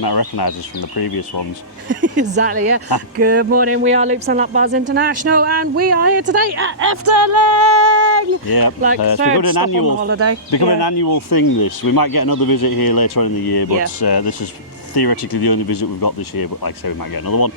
might recognise us from the previous ones. Exactly, yeah. Good morning, we are Loops and Lap Bars International, and we are here today at Efteling! Yeah, Like, it's third becoming stop on the holiday. an annual thing this. We might get another visit here later on in the year, but this is theoretically the only visit we've got this year, but like I say, we might get another one.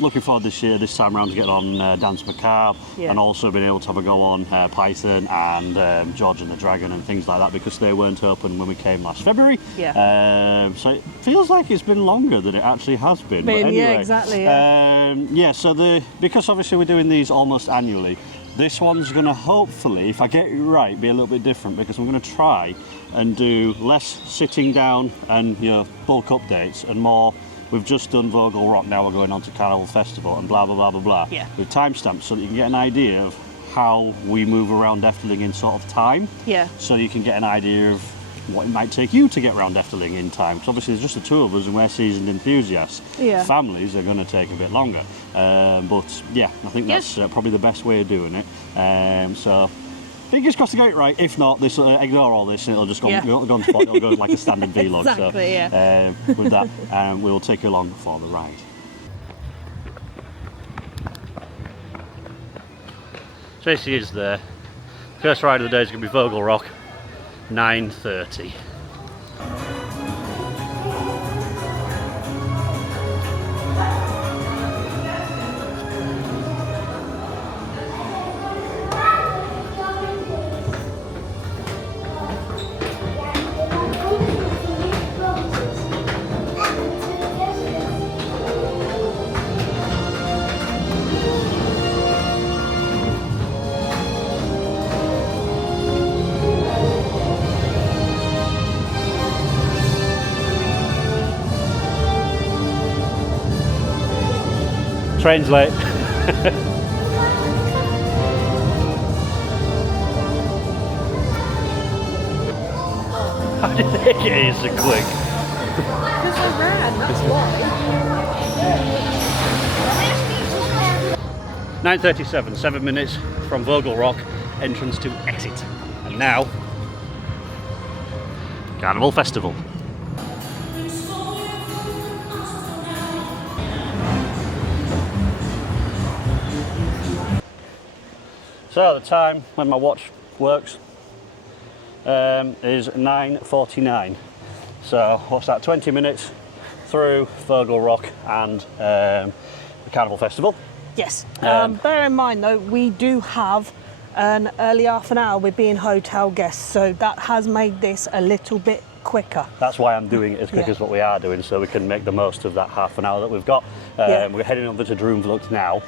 Looking forward this time around to getting on Dance Macabre, and also being able to have a go on Python and George and the Dragon and things like that, because they weren't open when we came last February. So it feels like it's been longer than it actually has been. But anyway, yeah, exactly. So because obviously we're doing these almost annually, this one's going to hopefully, if I get it right, be a little bit different, because I'm going to try and do less sitting down and bulk updates and more. We've just done Vogel Rock, now we're going on to Carnival Festival and blah blah blah blah blah. With timestamps, so that you can get an idea of how we move around Efteling in sort of time. So you can get an idea of what it might take you to get around Efteling in time. Because obviously there's just the two of us and we're seasoned enthusiasts. Families are going to take a bit longer. But yeah, I think that's probably the best way of doing it. So fingers crossed to get it right. If not, this ignore all this and it'll just go on spot. It'll go like a standard vlog. Exactly, with that, we'll take you along for the ride. Tracy is there. First ride of the day is going to be Vogel Rock, 9:30. Train's late. How did they get here so quick? Because I ran, that's why. 9:37, 7 minutes from Vogel Rock, entrance to exit. And now, Carnival Festival. So the time when my watch works is 9:49. So what's that, 20 minutes through Vogel Rock and the Carnival Festival. Yes. Bear in mind though, we do have an early half an hour with being hotel guests, so that has made this a little bit quicker. That's why I'm doing it as quick as what we are doing, so we can make the most of that half an hour that we've got. We're heading over to Droomvlucht now,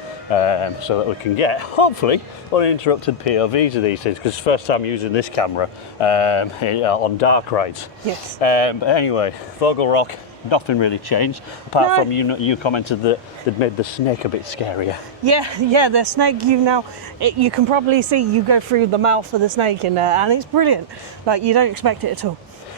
so that we can get, hopefully, uninterrupted POVs of these things, because it's the first time using this camera on dark rides. Yes. But anyway, Vogel Rock, nothing really changed, apart from you commented that they'd made the snake a bit scarier. Yeah, the snake, you can probably see you go through the mouth of the snake in there, and it's brilliant. Like, you don't expect it at all.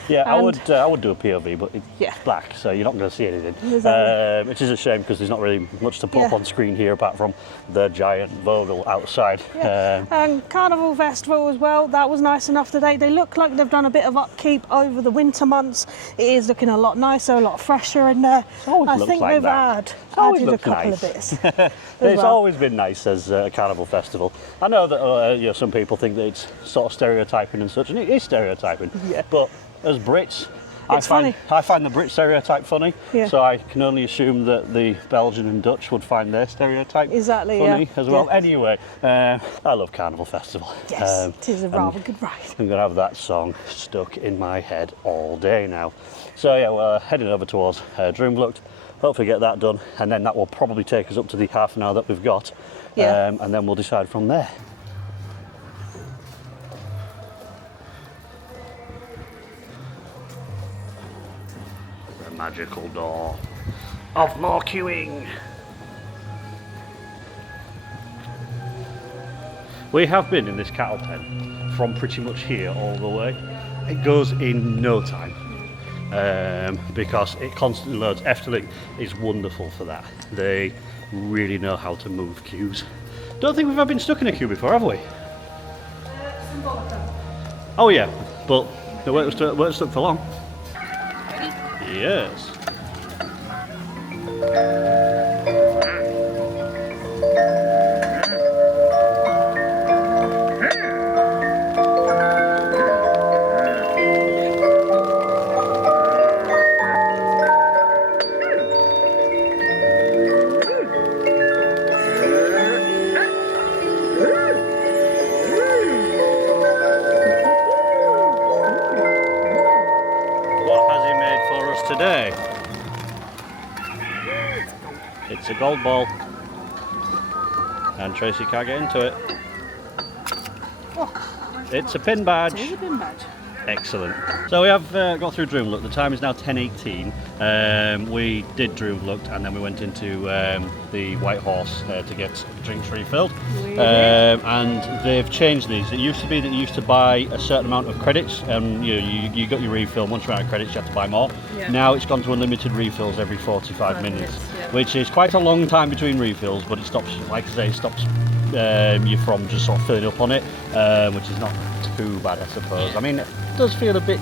Yeah, I would do a POV, but it's black, so you're not going to see anything. Exactly. Which is a shame, because there's not really much to pop on screen here apart from the giant Vogel outside. And Carnival Festival as well, that was nice enough today. They look like they've done a bit of upkeep over the winter months. It is looking a lot nicer, a lot fresher in there. I think they've added a couple of bits. It's always been nice as a Carnival Festival. I know that some people think that it's sort of stereotyping and such, and it is stereotyping. But as Brits, I find the Brit stereotype funny, so I can only assume that the Belgian and Dutch would find their stereotype funny as well. Anyway, I love Carnival Festival. Yes, it is a rather good ride. I'm going to have that song stuck in my head all day now. So yeah, we're heading over towards Droomvlucht. Hopefully get that done, and then that will probably take us up to the half an hour that we've got, and then we'll decide from there. Magical door of more queuing. We have been in this cattle pen from pretty much here all the way. It goes in no time because it constantly loads. Efteling is wonderful for that. They really know how to move queues. Don't think we've ever been stuck in a queue before, have we? Oh yeah, but they weren't stuck for long. Yes. What has he made for us today? It's a gold ball. And Tracy can't get into it. Oh, It's a pin badge. it is a bin badge. Excellent. So we have got through Droomlook. The time is now 10:18. We did Droomlook and then we went into the White Horse to get drinks refilled. And they've changed these. It used to be that you used to buy a certain amount of credits and you got your refill. Once you ran out of credits you had to buy more. Yeah. Now it's gone to unlimited refills every 45 minutes, yeah. which is quite a long time between refills, but it stops, like I say, it stops you from just sort of filling up on it, which is not too bad, I suppose. I mean, it does feel a bit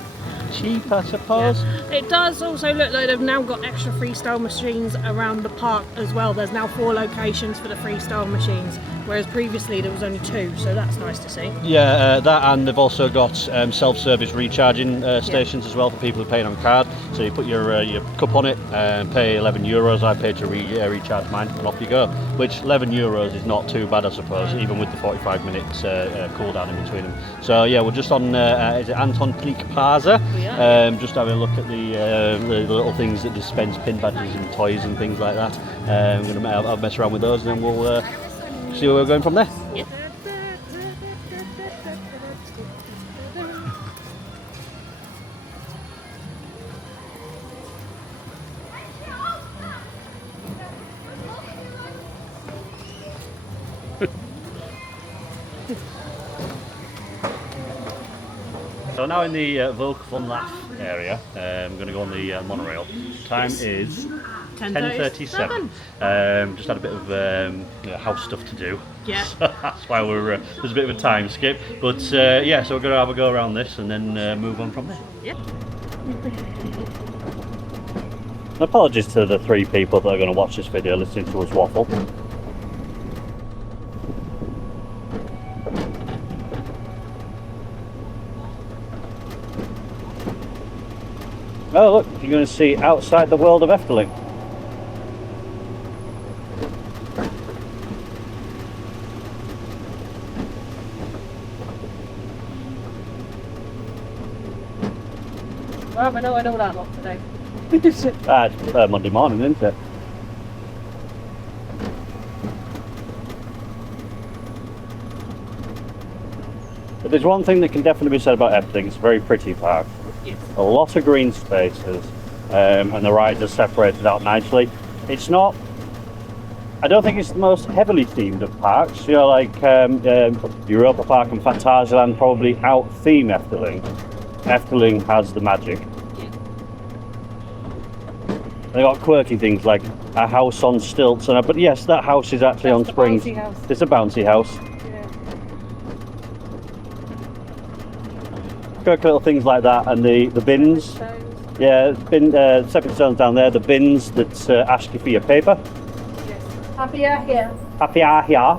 cheap, I suppose. Yeah. It does also look like they've now got extra freestyle machines around the park as well. There's now 4 locations for the freestyle machines, whereas previously there was only 2, so that's nice to see. Yeah, that, and they've also got self-service recharging stations as well for people who pay on card. So you put your cup on it and pay €11. I paid to recharge mine, and off you go. Which €11 is not too bad, I suppose, even with the 45 minutes cool down in between them. So yeah, we're just on is it Anton Pieck Plaza? Just having a look at the little things that dispense pin badges and toys and things like that. I'll mess around with those, and then we'll see where we're going from there. Yep. So now in the Volk von Laff area, I'm going to go on the monorail. Time is 10:37. Just had a bit of house stuff to do. Yeah. So that's why there's a bit of a time skip. But yeah, so we're going to have a go around this and then move on from there. Yep. Apologies to the 3 people that are going to watch this video listening to us waffle. Oh look, you're going to see outside the world of Efteling. Well, I know that lot today. It's Monday morning, isn't it? But there's one thing that can definitely be said about Efteling. It's a very pretty park. Yes. A lot of green spaces, and the rides are separated out nicely. It's not, I don't think it's the most heavily themed of parks. You know, like Europa Park and Phantasialand probably out-theme Efteling. Efteling has the magic. Yeah. They got quirky things like a house on stilts, but yes, that house is actually on springs. Bouncy house. It's a bouncy house. Yeah. Quirky little things like that, and the bins. Stones. Yeah, stepping stones down there. The bins that ask you for your paper. Yes. Happier here. Happier here.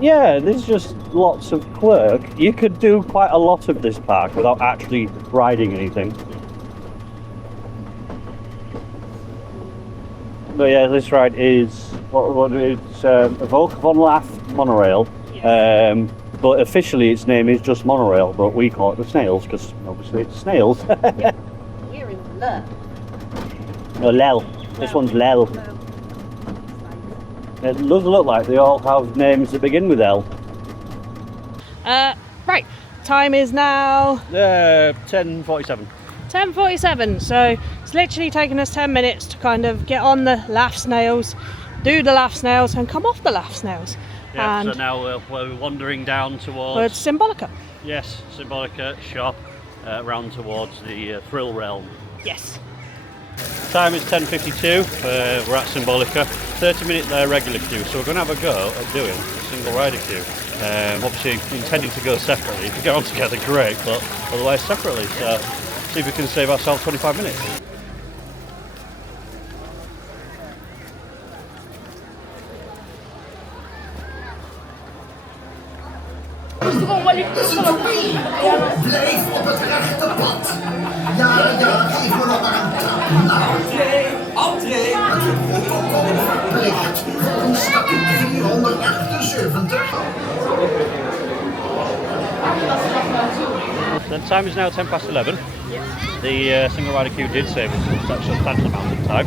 Yeah, there's just lots of quirk. You could do quite a lot of this park without actually riding anything. But yeah, this ride is it's a Volk von Laff monorail. Yes. But officially its name is just monorail, but we call it the snails because obviously it's snails. Yep. We're in L. No, Lel. This one's Lel. It does look like they all have names that begin with L. Right. Time is now 10:47. 10:47. So it's literally taken us 10 minutes to kind of get on the laugh snails, do the laugh snails, and come off the laugh snails. Yeah, and so now we're wandering down towards Symbolica. yes, Symbolica shop, round towards the Thrill Realm. Yes. Time is 10:52. We're at Symbolica. 30-minute regular queue, so we're going to have a go at doing a single rider queue. Obviously intending to go separately. If we get on together, great, but otherwise separately. So see if we can save ourselves 25 minutes. Blijf op het rechte pad. Ja, geef me nog maar een trap. Entree. Het protocol verplicht. Volgens statuut 478. The time is now 11:10. The single rider queue did save us a substantial amount of time.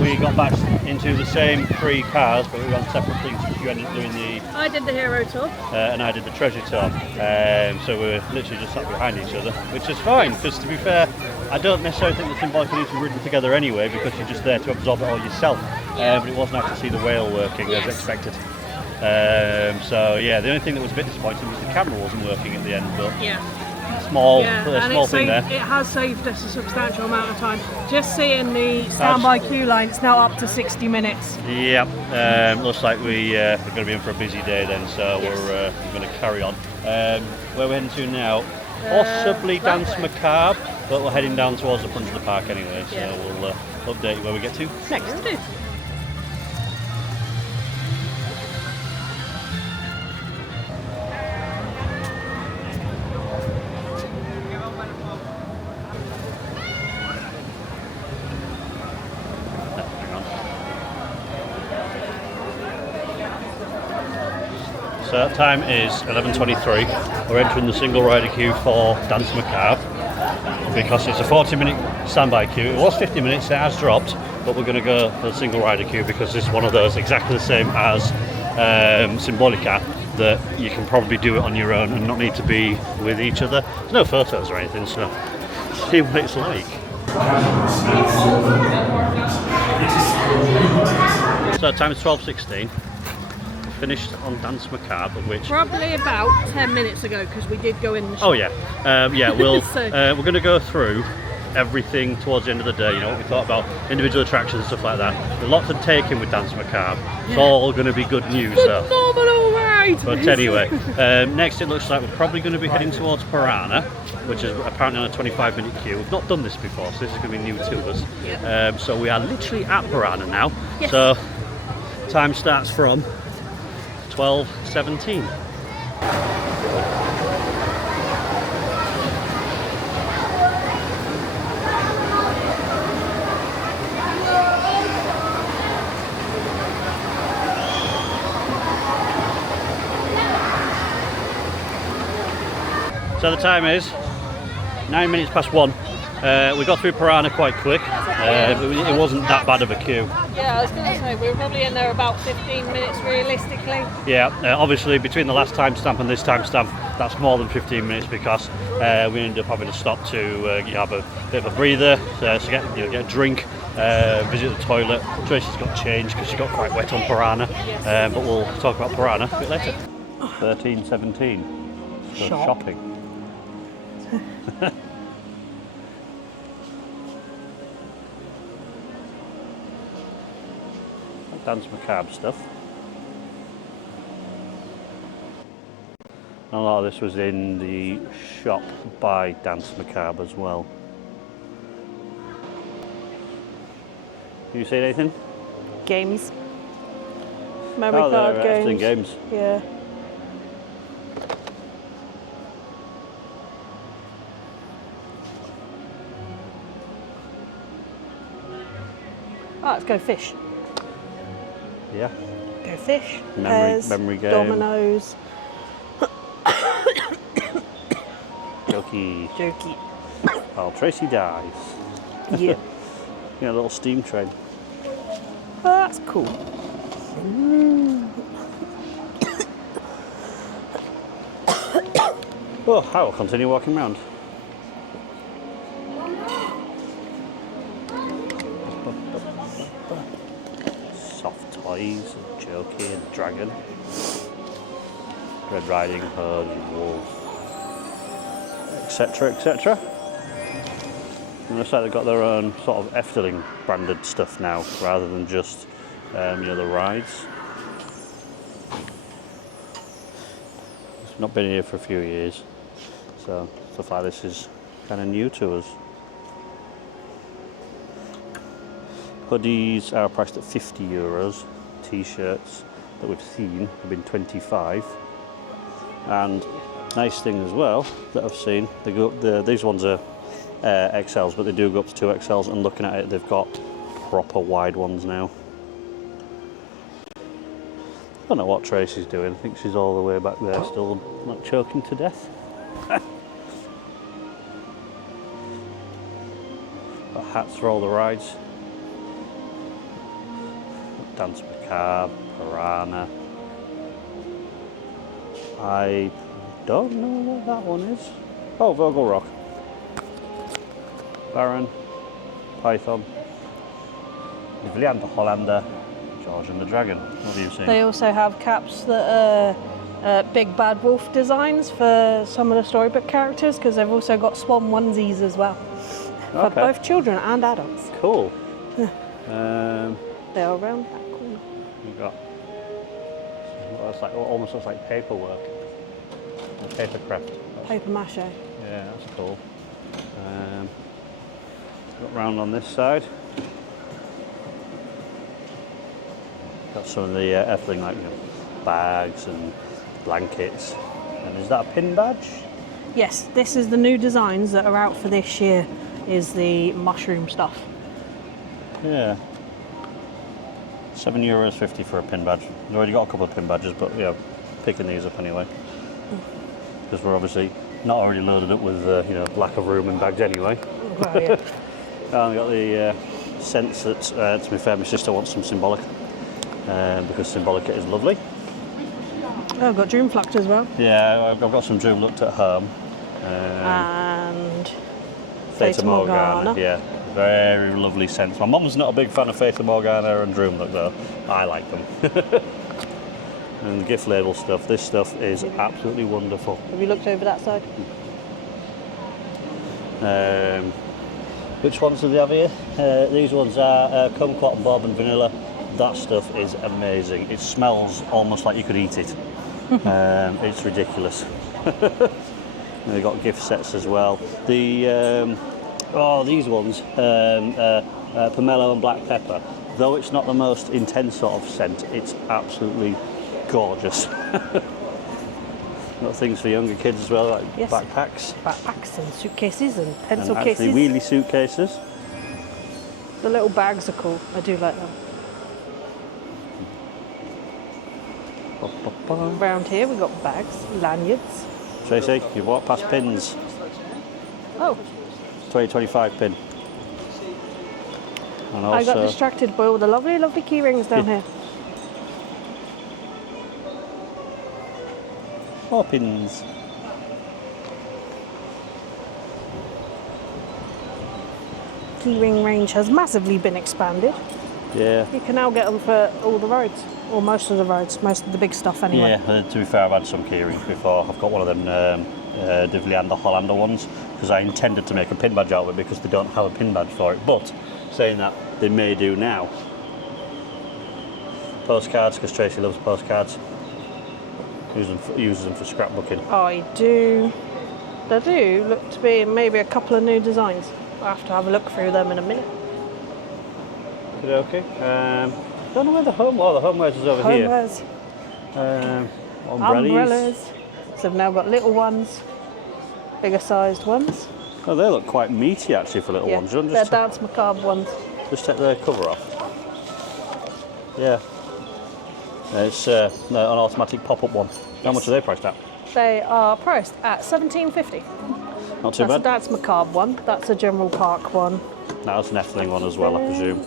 We got back into the same 3 cars, but we were on separate things because you ended up doing the... I did the hero tour. And I did the treasure tour. So we were literally just sat behind each other, which is fine, because to be fair, I don't necessarily think the symbolic needs to be ridden together anyway, because you're just there to absorb it all yourself. But it was nice to see the whale working as expected. So yeah, the only thing that was a bit disappointing was the camera wasn't working at the end, but small thing there. It has saved us a substantial amount of time. Just seeing the standby queue line, it's now up to 60 minutes. Yeah, looks like we're going to be in for a busy day then, so we're going to carry on. Where we're heading to now, possibly Dance Macabre, but we're heading down towards the front of the park anyway, so we'll update you where we get to next. So time is 11:23. We're entering the single rider queue for Dance Macabre because it's a 40-minute standby queue. It was 50 minutes, it has dropped, but we're going to go for the single rider queue because this is one of those exactly the same as Symbolica, that you can probably do it on your own and not need to be with each other. There's no photos or anything, so see what it's like. So time is 12:16. Finished on Dance Macabre, which probably about 10 minutes ago, because we did go in the shop. Oh yeah, we'll So- we're going to go through everything towards the end of the day. You know what we thought about individual attractions and stuff like that. There's a lot to take in with Dance Macabre. It's all going to be good news though. Phenomenal ride! But anyway, next it looks like we're probably going to be heading towards Piranha, which is apparently on a 25-minute queue. We've not done this before, so this is going to be new to us. So we are literally at Piranha now. Yes. So time starts from 12:17. So the time is 9 minutes past 1. We got through Piranha quite quick. It wasn't that bad of a queue. Yeah, I was going to say, we were probably in there about 15 minutes realistically. Yeah, obviously between the last timestamp and this timestamp, that's more than 15 minutes because we ended up having to stop to have a bit of a breather, to get a drink, visit the toilet. Tracy's got changed because she got quite wet on Piranha, but we'll talk about Piranha a bit later. 13:17. So shopping. Dance Macabre stuff. And a lot of this was in the shop by Dance Macabre as well. You seen anything? Games. Memory Oh, card they're Efteling games. games. Yeah. Oh, let's go fish. Yeah. Go fish. Memory game. Dominoes. Jokey. Jokey. While Tracy dies. Yeah. Yeah, a little steam train. Oh, that's cool. Oh, I will continue walking around. Soft toys, Jokey and Dragon. Red Riding Hood and Wolves. Etc, etc. And it looks like they've got their own sort of Efteling branded stuff now, rather than just the rides. It's not been here for a few years, so stuff like this is kind of new to us. Hoodies are priced at €50. T-shirts that we've seen have been 25. And nice thing as well that I've seen, they go up these ones are XLs, but they do go up to 2XLs, and looking at it, they've got proper wide ones now. I don't know what Tracy's doing. I think she's all the way back there still, not choking to death. Got hats for all the rides. Dance Macabre, Piranha. I don't know what that one is. Oh, Virgo Rock. Baron, Python, Vlianda Hollander, George and the Dragon. What have you seen? They also have caps that are Big Bad Wolf designs for some of the storybook characters, because they've also got swan onesies as well. For both children and adults. Cool. They're around that corner. You've got, well, it's like, almost looks like paperwork. Paper craft. Paper mache. Yeah, that's cool. Got round on this side. Got some of the Efteling, like, you know, bags and blankets. And is that a pin badge? Yes, this is the new designs that are out for this year, is the mushroom stuff. Yeah. €7.50 for a pin badge. We've already got a couple of pin badges, but yeah, picking these up anyway. Because we're obviously not already loaded up with you know, lack of room in bags anyway. Well, yeah. And I've got the scents that, to be fair, my sister wants some Symbolic, because Symbolic is lovely. Oh, I've got Dreamflux as well. Yeah, I've got some Dream Looked at home. And Fata Morgana. Yeah, very lovely scents. My mum's not a big fan of Fata Morgana and Dream Look though. I like them. And the gift label stuff, this stuff is absolutely wonderful. Have you looked over that side? Which ones do they have here? These ones are kumquat and bourbon vanilla. That stuff is amazing. It smells almost like you could eat it. It's ridiculous. And they've got gift sets as well. The these ones, pomelo and black pepper. Though it's not the most intense sort of scent, it's absolutely gorgeous. Got things for younger kids as well, like Yes. backpacks. Backpacks and suitcases and pencil And cases. actually wheelie suitcases. The little bags are cool. I do like them. Around here we've got bags, lanyards. Tracy, you've walked past pins. Oh, 2025 pin. And I got also, distracted by all the lovely, lovely key rings down here. more pins. Keyring range has massively been expanded. Yeah. You can now get them for all the rides, or most of the rides, most of the big stuff anyway. Yeah, to be fair, I've had some keyrings before. I've got one of them Divlianda Hollander ones, because I intended to make a pin badge out of it because they don't have a pin badge for it. But saying that, they may do now. Postcards, because Tracy loves postcards. Uses them for scrapbooking. I do. There do look to be maybe a couple of new designs. I'll have to have a look through them in a minute. Okay. Don't know where the homewares is over Homewares, here. umbrellas. So they've now got little ones, bigger sized ones. Oh, they look quite meaty actually for little Yeah, ones. You want they're to Dance Macabre ones. just take the cover off. Yeah. It's an automatic pop-up one. How much are they priced at? They are priced at $17.50. Not too That's a bad. Dance Macabre one. That's a General Park one. That's an Efteling one as well, I presume.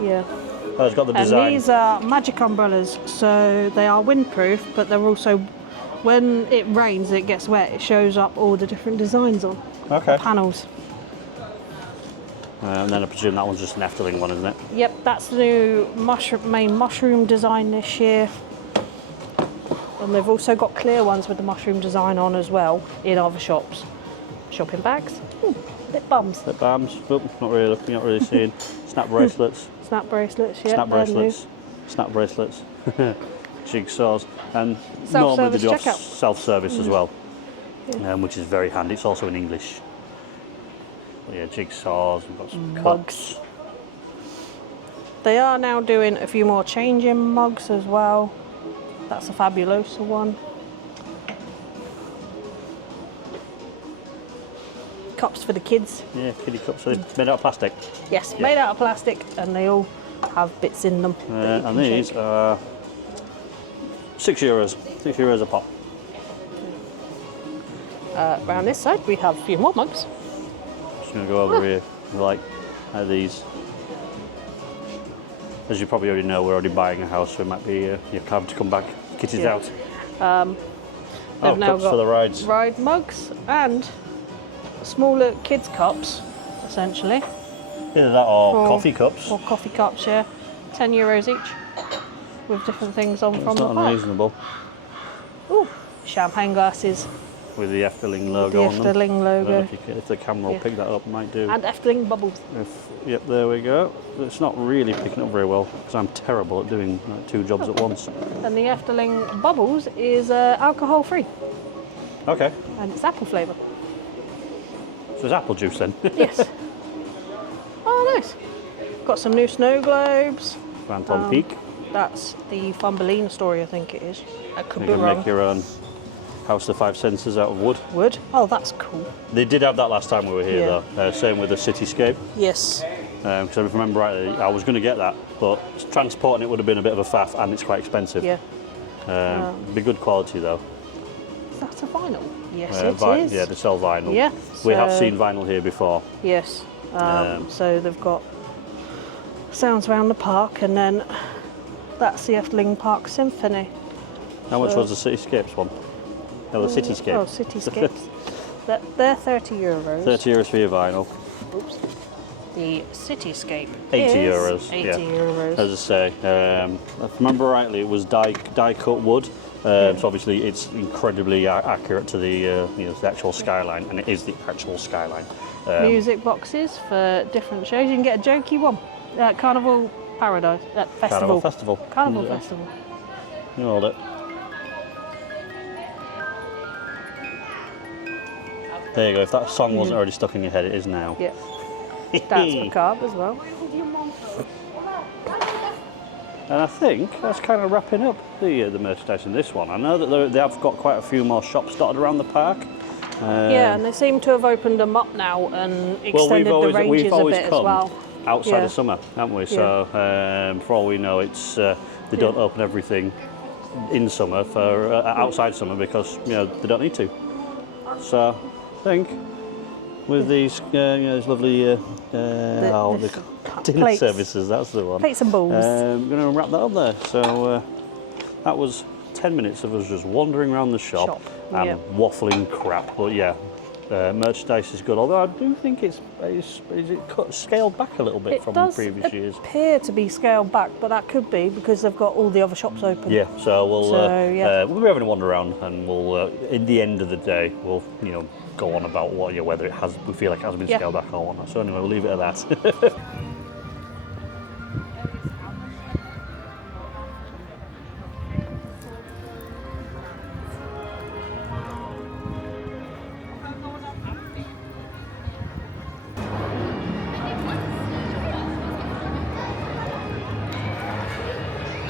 Yeah. Oh, it's got the design. And these are magic umbrellas, so they are windproof, but they're also, when it rains, it gets wet, it shows up all the different designs on Okay. panels. And then I presume that one's just an Efteling one, isn't it? Yep, that's the new main mushroom design this year. And they've also got clear ones with the mushroom design on as well in other shops. Shopping bags, lip balms, Lip balms. Oh, not really looking, not really seeing. Snap bracelets. snap bracelets, yeah, Snap they're new. bracelets. Snap bracelets. Jigsaws. And normally they Self-service do have checkout. self-service as well. which is very handy. It's also in English. But yeah, jigsaws, we've got some Mugs. cups. They are now doing a few more changing mugs as well. That's a Fabulosa one. Cups for the kids. Yeah, kiddie cups, so they're made out of plastic. Yes, Yeah. made out of plastic, and they all have bits in them. that you And can these shake. are €6. €6 a pop. Around this side, we have a few more mugs. Just going to go over here, like these. As you probably already know, we're already buying a house, so it might be you have to come back. Kitty's Yeah. out. They've now cups for the rides. ride mugs and smaller kids' cups, essentially. Either that or For- coffee cups. Or coffee cups, yeah. €10 each, with different things on from It's the not park. unreasonable. Ooh, champagne glasses, With the Efteling the logo on them. Efteling I don't know logo, if the camera will Yeah. pick that up, might do. and Efteling bubbles. Yep, there we go. It's not really picking up very well because I'm terrible at doing like, two jobs at once. And the Efteling bubbles is alcohol free, Okay, and it's apple flavour. so it's apple juice then. Yes. Oh, nice. Got some new snow globes. Anton Peak. That's the Thumbelina story, I think it is. That could You be can wrong. make your own House of the Five Senses out of wood. Wood? Oh, that's cool. They did have that last time we were here Yeah. though. Same with the cityscape. Yes. Because if I remember rightly, I was going to get that, but transporting it would have been a bit of a faff and it's quite expensive. Yeah. Be good quality though. Is that a vinyl? Yes, it is. Yeah, they sell vinyl. Yeah, We have so- seen vinyl here before. Yes. So they've got sounds around the park, and then that's the Efteling Park Symphony. How much was the cityscapes one? No, the cityscape. Oh, cityscapes. They're €30. €30 for your vinyl. Oops. The cityscape 80 is euros. €80. As I say, if I remember rightly, it was die cut wood. So obviously it's incredibly accurate to the the actual skyline, and it is the actual skyline. Music boxes for different shows. You can get a jokey one. Carnival Paradise. Carnival Festival. Festival. Carnival Yeah. Festival. You hold it. There you go. If that song wasn't already stuck in your head, it is now. Yeah. That's macabre as well. And I think that's kind of wrapping up the merchandise in this one. I know that they have got quite a few more shops dotted around the park. Yeah, and they seem to have opened them up now and Well, extended the ranges we've a always bit as come well. outside Yeah. of summer, haven't we? So for all we know, it's they don't open everything in summer for outside summer because they don't need to. So I think with these these lovely dinner plates. services, that's the one. Plates and bowls. We're going to wrap that up there. So that was 10 minutes of us just wandering around the shop and yeah. waffling crap. But yeah, merchandise is good. Although I do think is it scaled back a little bit It from does previous years. appear to be scaled back, but that could be because they've got all the other shops open. Yeah, so we'll So, we'll be having a wander around, and we'll in the end of the day we'll go on about whether we feel like it has been Yeah. scaled back or not. So anyway, we'll leave it at that.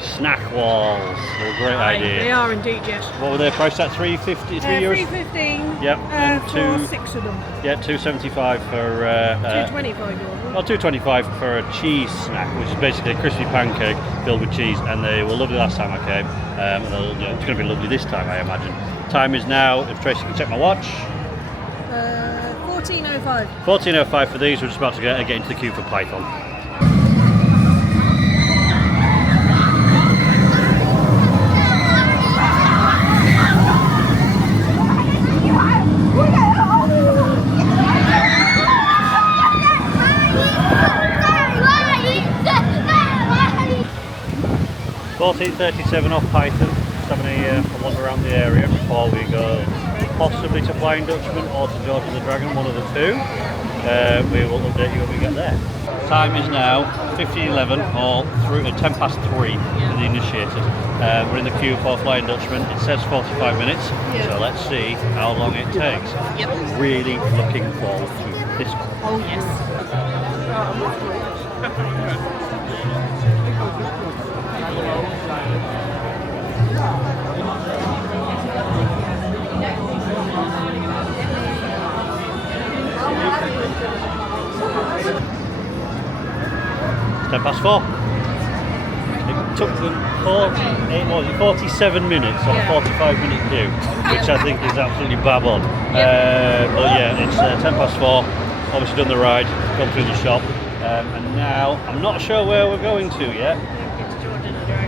Snack walls, they're a great idea. They are indeed, yes. What were they priced at? €3.50? €3.15. Yep, and for 6 of them. Yeah, $2.75 for. €2.25. Well, $2.25 for a cheese snack, which is basically a crispy pancake filled with cheese, and they were lovely last time I came. And it's going to be lovely this time, I imagine. Time is now, if Tracy can check my watch, 14.05. 14:05 for these. We're just about to get into the queue for Python. $14.37 off Python. Just having a wander around the area before we go possibly to Flying Dutchman or to George and the Dragon, one of the two. We will update you when we get there. time is now 15:11 or 10 past 3 for the initiated. We're in the queue for Flying Dutchman. It says 45 minutes, so let's see how long it takes. Yep. Really looking forward to this one. Oh yes. 10 past 4. It took them 47 minutes on a 45-minute queue, which I think is absolutely bab on. But yeah, it's 10 past 4. Obviously done the ride, gone through the shop, and now I'm not sure where we're going to yet.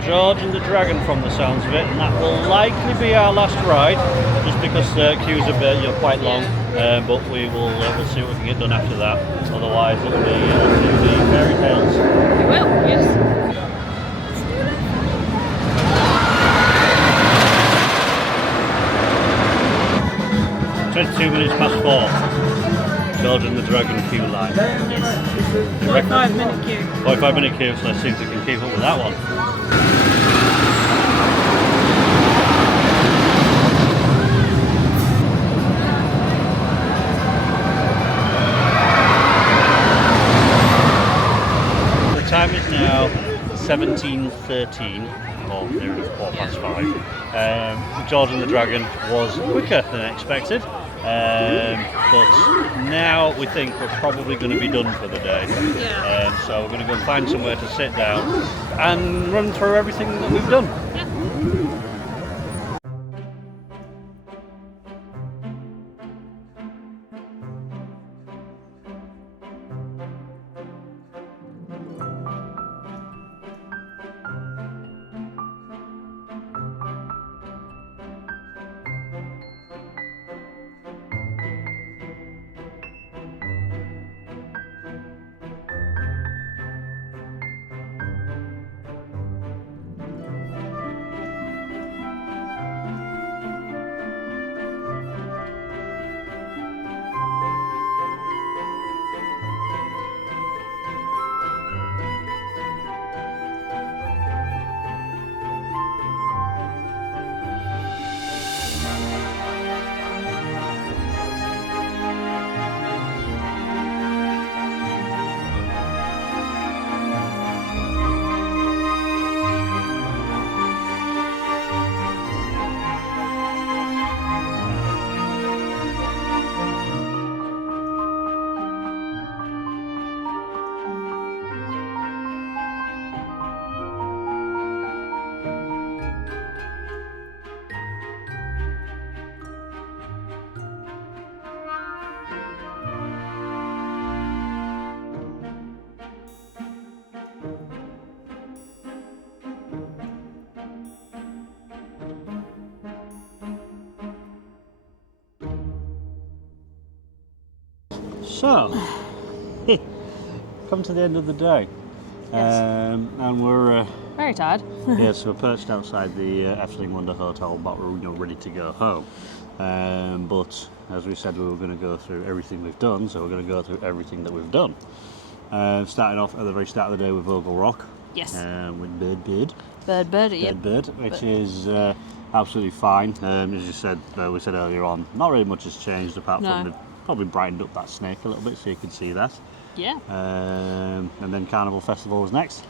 George and the Dragon from the sounds of it, and that will likely be our last ride, just because the queues are quite long. But we'll see what we can get done after that. Otherwise, it'll be the fairy tales. We will, yes. 22 minutes past 4. George and the Dragon queue line. Yes. 45-minute queue. 45-minute queue, so let's see if we can keep up with that one. The time is now 17:13, or nearly 5:15. George and the Dragon was quicker than expected. But now we think we're probably going to be done for the day. So we're going to go and find somewhere to sit down and run through everything that we've done. So, come to the end of the day, and we're Very tired. yes, we're perched outside the Efteling Wonder Hotel, but we're ready to go home. But as we said, we were going to go through everything we've done, so we're going to go through everything that we've done. Starting off at the very start of the day with Ogle Rock. Yes. With Bird, which is absolutely fine. As you said, we said earlier on, not really much has changed apart from they've probably brightened up that snake a little bit, so you can see that. Yeah. And then Carnival Festival is next.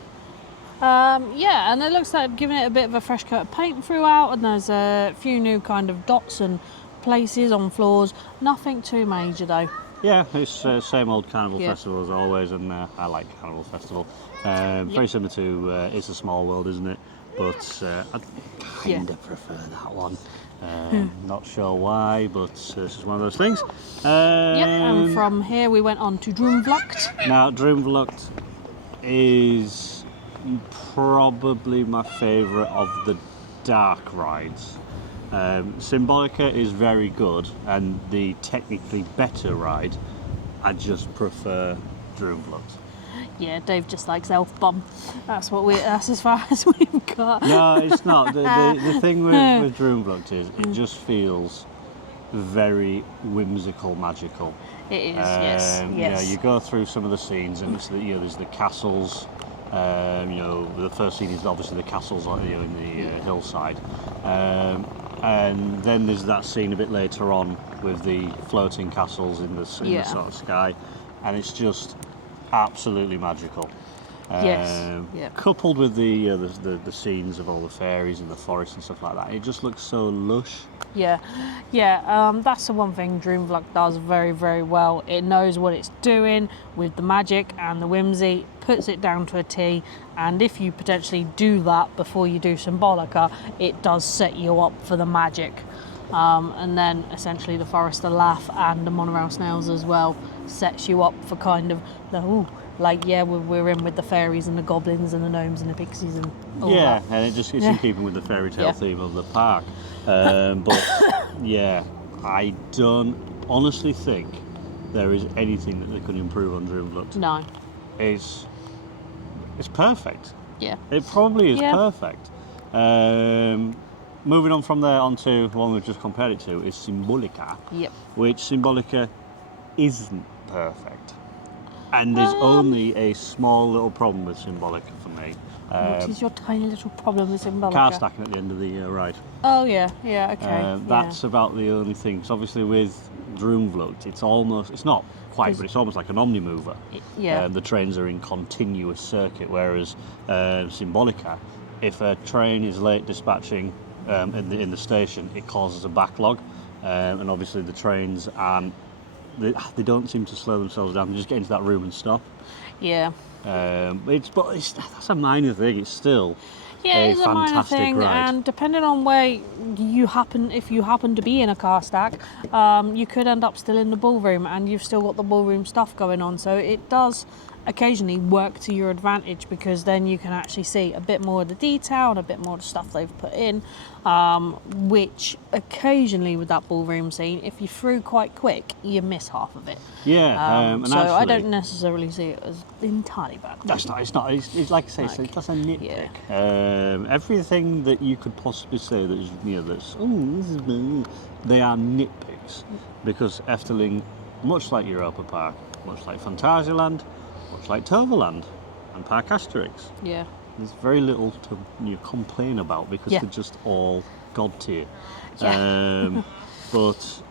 Yeah, and it looks like giving it a bit of a fresh coat of paint throughout, and there's a few new kind of dots and places on floors. Nothing too major though. Yeah, it's same old Carnival Festival as always, and I like Carnival Festival. Very similar to It's a Small World, isn't it? But I kind of prefer that one. Not sure why, but this is one of those things. And from here we went on to Droomvlucht. Now, Droomvlucht is probably my favourite of the dark rides. Symbolica is very good, and the technically better ride, I just prefer Droomvlucht. Yeah, Dave just likes Elf Bomb. That's as far as we've got. No, it's not. The thing with Droomvlucht is it just feels very whimsical, magical. It is, yes. You know, Yes. you go through some of the scenes, and it's you know, there's the castles. You know, the first scene is obviously the castles, you know, in the hillside, and then there's that scene a bit later on with the floating castles in the sort of sky, and it's just absolutely magical. Yes. Yeah. Coupled with the scenes of all the fairies and the forest and stuff like that, it just looks so lush. Yeah, yeah. That's the one thing Dreamvlog does very, very well. It knows what it's doing with the magic and the whimsy, puts it down to a T. And if you potentially do that before you do Symbolica, it does set you up for the magic. And then essentially the Forester Laugh and the Monorail Snails as well sets you up for kind of the we're in with the fairies and the goblins and the gnomes and the pixies and all that. And it's in keeping with the fairy tale theme of the park. But yeah, I don't honestly think there is anything that they could improve on Dreamvlux. No. It's perfect. Yeah. It probably is perfect. Moving on from there onto the one we've just compared it to is Symbolica. Yep. Which Symbolica isn't perfect. And there's only a small little problem with Symbolica for me. What is your tiny little problem with Symbolica? Car stacking at the end of the ride. Oh yeah, okay. That's about the only thing. Because obviously with Dreamvlux, it's not quite, but it's almost like an omnimover. The trains are in continuous circuit, whereas Symbolica, if a train is late dispatching in the station, it causes a backlog, and obviously the trains aren't. They don't seem to slow themselves down. They just get into that room and stop. Yeah. That's a minor thing. It's still it's a minor thing, ride. and depending on where if you happen to be in a car stack, you could end up still in the ballroom, and you've still got the ballroom stuff going on. So it does occasionally work to your advantage, because then you can actually see a bit more of the detail and a bit more of the stuff they've put in, which occasionally with that ballroom scene, if you're through quite quick, you miss half of it. And so actually, I don't necessarily see it as entirely bad. It's not. It's like I say, that's a nitpick. Everything that you could possibly say that is, this is bad, they are nitpicks, because Efteling, much like Europa Park, much like Phantasialand, much like Toverland and Park Asterix, there's very little to complain about, because they're just all god tier. But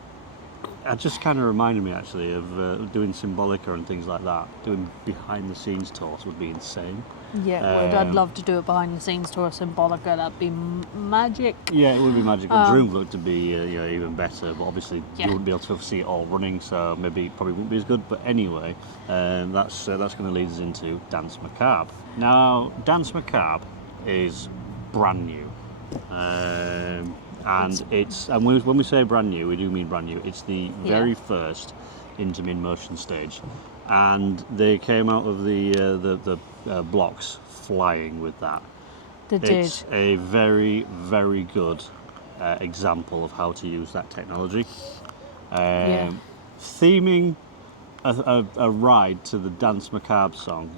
it just kind of reminded me actually of doing Symbolica and things like that. Doing behind the scenes tours would be insane. I'd love to do a behind the scenes tour of Symbolica. That'd be magic. Yeah, it would be magical. Dreamvlux to be even better, but obviously you wouldn't be able to see it all running, so maybe it probably wouldn't be as good. But anyway, that's going to lead us into Dance Macabre. Now, Dance Macabre is brand new, and when we say brand new, we do mean brand new. It's the very first Intamin motion stage, and they came out of the blocks flying with that. It's a very, very good example of how to use that technology. Theming a ride to the Dance Macabre song,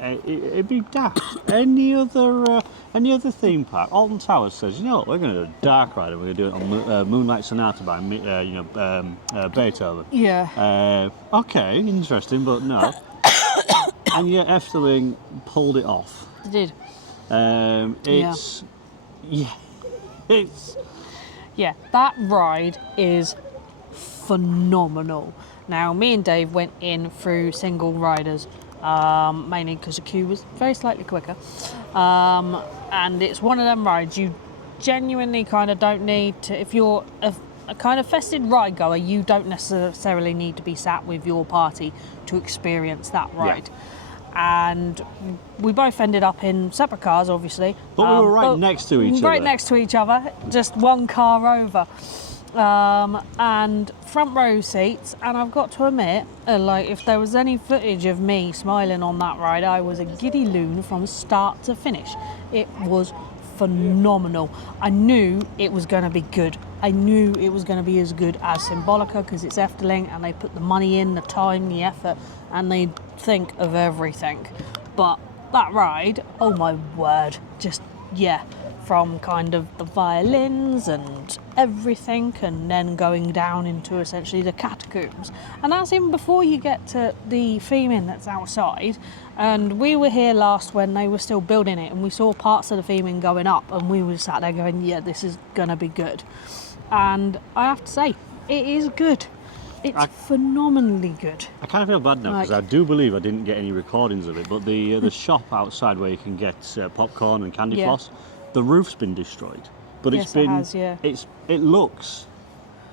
it'd be daft. Any other theme park, Alton Towers says, you know what, we're going to do a dark ride and we're going to do it on Moonlight Sonata by Beethoven. Okay, interesting, but no. And yet Efteling pulled it off. They did. That ride is phenomenal. Now, me and Dave went in through single riders, mainly because the queue was very slightly quicker. And it's one of them rides you genuinely kind of don't need to, if you're a kind of festive ride goer, you don't necessarily need to be sat with your party to experience that ride. And we both ended up in separate cars, obviously. But we were right next to each other. Right next to each other, just one car over. And front row seats, and I've got to admit, if there was any footage of me smiling on that ride, I was a giddy loon from start to finish. It was phenomenal. I knew it was going to be good. I knew it was going to be as good as Symbolica, because it's Efteling and they put the money in, the time, the effort, and they think of everything. But that ride, oh my word, just from kind of the violins and everything, and then going down into essentially the catacombs. And that's even before you get to the theming that's outside. And we were here last when they were still building it, and we saw parts of the theming going up, and we were sat there going, yeah, this is gonna be good. And I have to say, it is good. It's phenomenally good. I kind of feel bad now because I do believe I didn't get any recordings of it, but the shop outside where you can get popcorn and candy floss, the roof's been destroyed. But Yes, it's been, it has, yeah. it looks,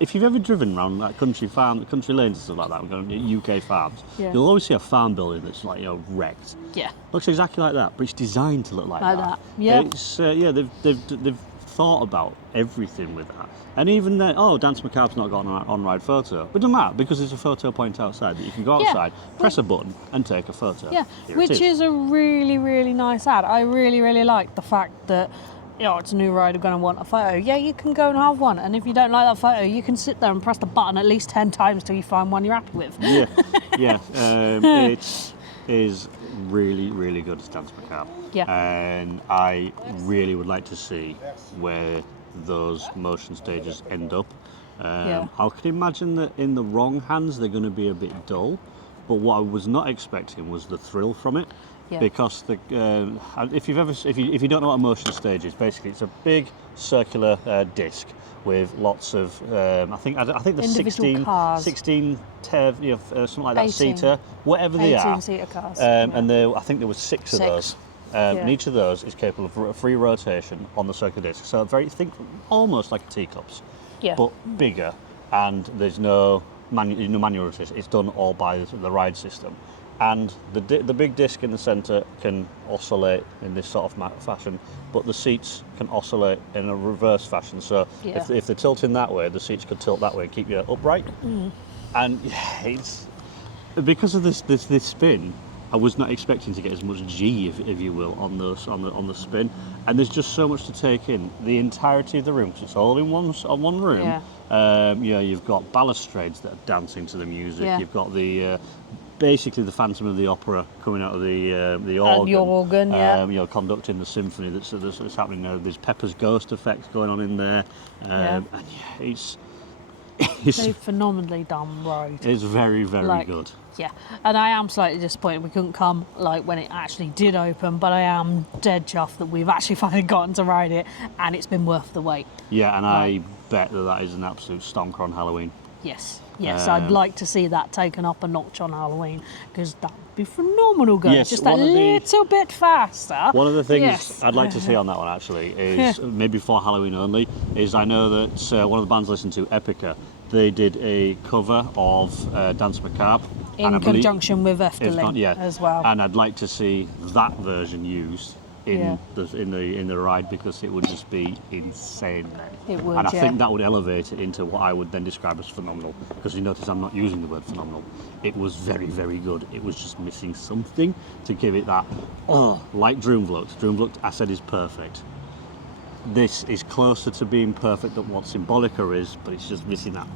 if you've ever driven around like country lanes and stuff like that, going to UK farms, Yeah. you'll always see a farm building that's like, wrecked. Yeah. Looks exactly like that, but it's designed to look like that. Yeah. It's they've thought about everything with that. And even then, Dance Macabre's not got an on-ride photo. But it doesn't matter because there's a photo point outside that you can go outside, press a button and take a photo. Yeah, Here which it is a really, really nice ad. I really, really like the fact that, it's a new rider going to want a photo. Yeah, you can go and have one. And if you don't like that photo, you can sit there and press the button at least 10 times till you find one you're happy with. Yeah. It is really, really good as Dance Macabre. Yeah. And I really would like to see where those motion stages end up. I could imagine that in the wrong hands they're going to be a bit dull, but what I was not expecting was the thrill from it. Yeah. Because if you don't know what a motion stage is, basically it's a big circular disc with lots of I think there's Individual cars. 16 something like that 18. seater, whatever they are. 18-seater cars. And I think there was six of those. Yeah. And each of those is capable of free think on the circular disc. So think almost like teacups, but bigger, and there's no manual rotation. It's done all by the ride system. And the big disc in the centre can oscillate in this sort of fashion, but the seats can oscillate in a reverse fashion. So if they're tilting that way, the seats could tilt that way and keep you upright. And it's because of this spin. I was not expecting to get as much G, if you will, on the spin, and there's just so much to take in. The entirety of the room, because it's all in one room. Yeah. You've got balustrades that are dancing to the music. Yeah. You've got basically the Phantom of the Opera coming out of the organ. The organ, yeah. Conducting the symphony that's happening now. There's Pepper's Ghost effect going on in there, and it's They've phenomenally done ride. It's very, very good. Yeah, and I am slightly disappointed we couldn't come when it actually did open, but I am dead chuffed that we've actually finally gotten to ride it, and it's been worth the wait. Yeah, and I bet that is an absolute stonker on Halloween. Yes, I'd like to see that taken up a notch on Halloween, because that would be phenomenal going. Yes, just a little bit faster. One of the things I'd like to see on that one actually is maybe for Halloween only, is I know that one of the bands I listen to, Epica, they did a cover of Dance Macabre. In conjunction with Efteling as well. And I'd like to see that version used in the ride, because it would just be insane then. It would, and I think that would elevate it into what I would then describe as phenomenal, because you notice I'm not using the word phenomenal. It was very, very good. It was just missing something to give it that, like Droomvlucht. Droomvlucht, I said, is perfect. This is closer to being perfect than what Symbolica is, but it's just missing that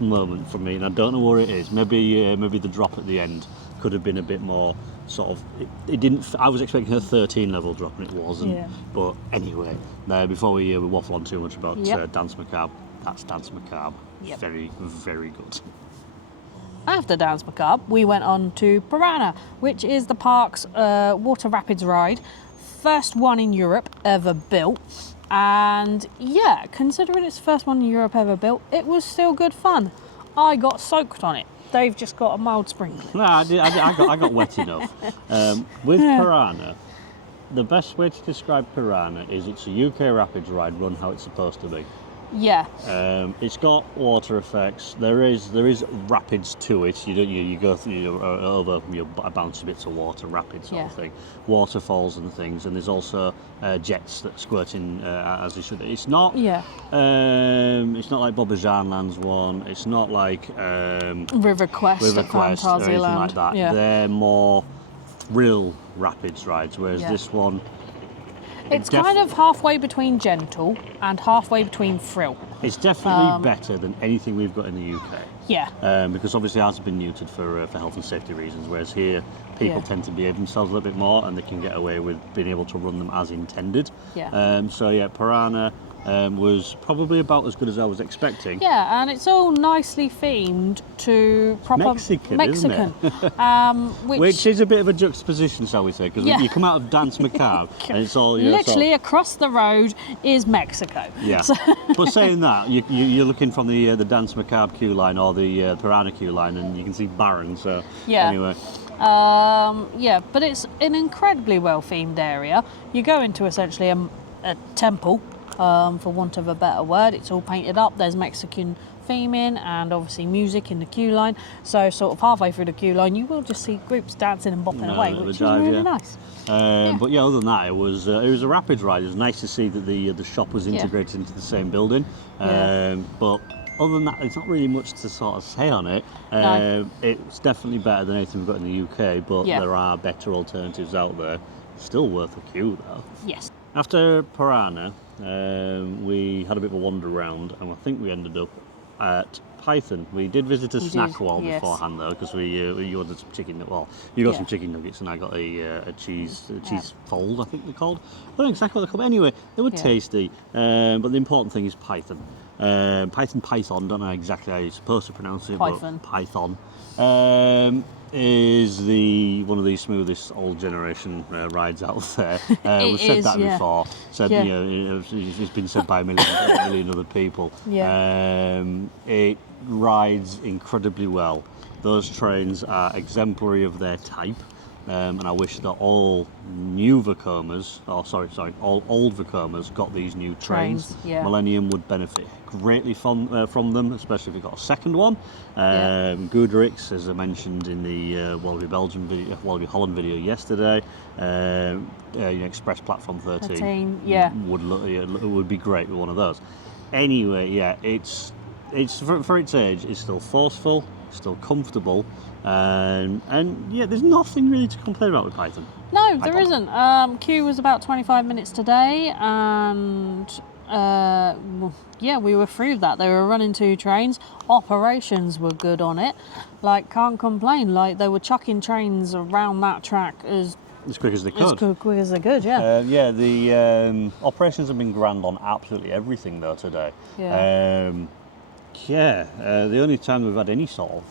moment from me, and I don't know where it is. Maybe the drop at the end could have been a bit more sort of. It didn't. I was expecting a 13 level drop, and it wasn't. Yeah. But anyway, before we waffle on too much about Dance Macabre, that's Dance Macabre. Yep. Very, very good. After Dance Macabre, we went on to Piranha, which is the park's water rapids ride. First one in Europe ever built, and considering it's the first one in Europe ever built, it was still good fun. I got soaked on it. They've just got a mild sprinkling. No, I got wet enough. With Piranha, the best way to describe Piranha is it's a UK rapids ride run how it's supposed to be. Yeah. It's got water effects. There is rapids to it. You go through over bouncy bits of water, rapids sort of thing, waterfalls and things. And there's also jets that squirt in as they should. It's not. Yeah. It's not like Bobajan Land's one. It's not like River Quest or anything like that. Yeah. They're more thrill rapids rides, whereas this one. It's kind of halfway between gentle and halfway between thrill. It's definitely better than anything we've got in the UK. Yeah. Because obviously ours has been neutered for health and safety reasons, whereas here people tend to behave themselves a little bit more and they can get away with being able to run them as intended. Yeah. So yeah, Piranha was probably about as good as I was expecting. Yeah, and it's all nicely themed to proper Mexican, isn't it? Which is a bit of a juxtaposition, shall we say? Because you come out of Dance Macabre and it's all literally across the road is Mexico. Yeah. But saying that, you're looking from the Dance Macabre queue line or the Piranha queue line, and you can see Baron. So anyway. Yeah, but it's an incredibly well themed area. You go into essentially a temple. For want of a better word, it's all painted up. There's Mexican theming and obviously music in the queue line. So sort of halfway through the queue line, you will just see groups dancing and bopping away, which is really nice. But yeah, other than that, it was a rapid ride. It was nice to see that the shop was integrated into the same building. But other than that, there's not really much to sort of say on it. No. It's definitely better than anything we've got in the UK, but there are better alternatives out there. Still worth a queue though. Yes. After Piranha, we had a bit of a wander around, and I think we ended up at Python. We did visit a snack wall beforehand though, because we ordered some chicken. Well, you got some chicken nuggets, and I got a cheese fold, I think they're called. I don't know exactly what they're called. But anyway, they were tasty. But the important thing is Python. Python. Don't know exactly how you're supposed to pronounce it. Python. But Python. Is one of the smoothest old generation rides out there. We've said that before. It's been said by a million other people. It rides incredibly well. Those trains are exemplary of their type. And I wish that all new Vekomas, all old Vekomas got these new trains. Millennium would benefit greatly from them, especially if we got a second one. Goodricks, as I mentioned in the Wallaby Holland video yesterday, Express Platform 13 would be great with one of those. Anyway, it's for its age, it's still forceful, still comfortable. And there's nothing really to complain about with Python. No, there isn't. Queue was about 25 minutes today, and we were through that. They were running 2 trains. Operations were good on it. Like, can't complain. Like, they were chucking trains around that track as quick as they could. As quick as they could, yeah. The operations have been grand on absolutely everything though today. The only time we've had any sort of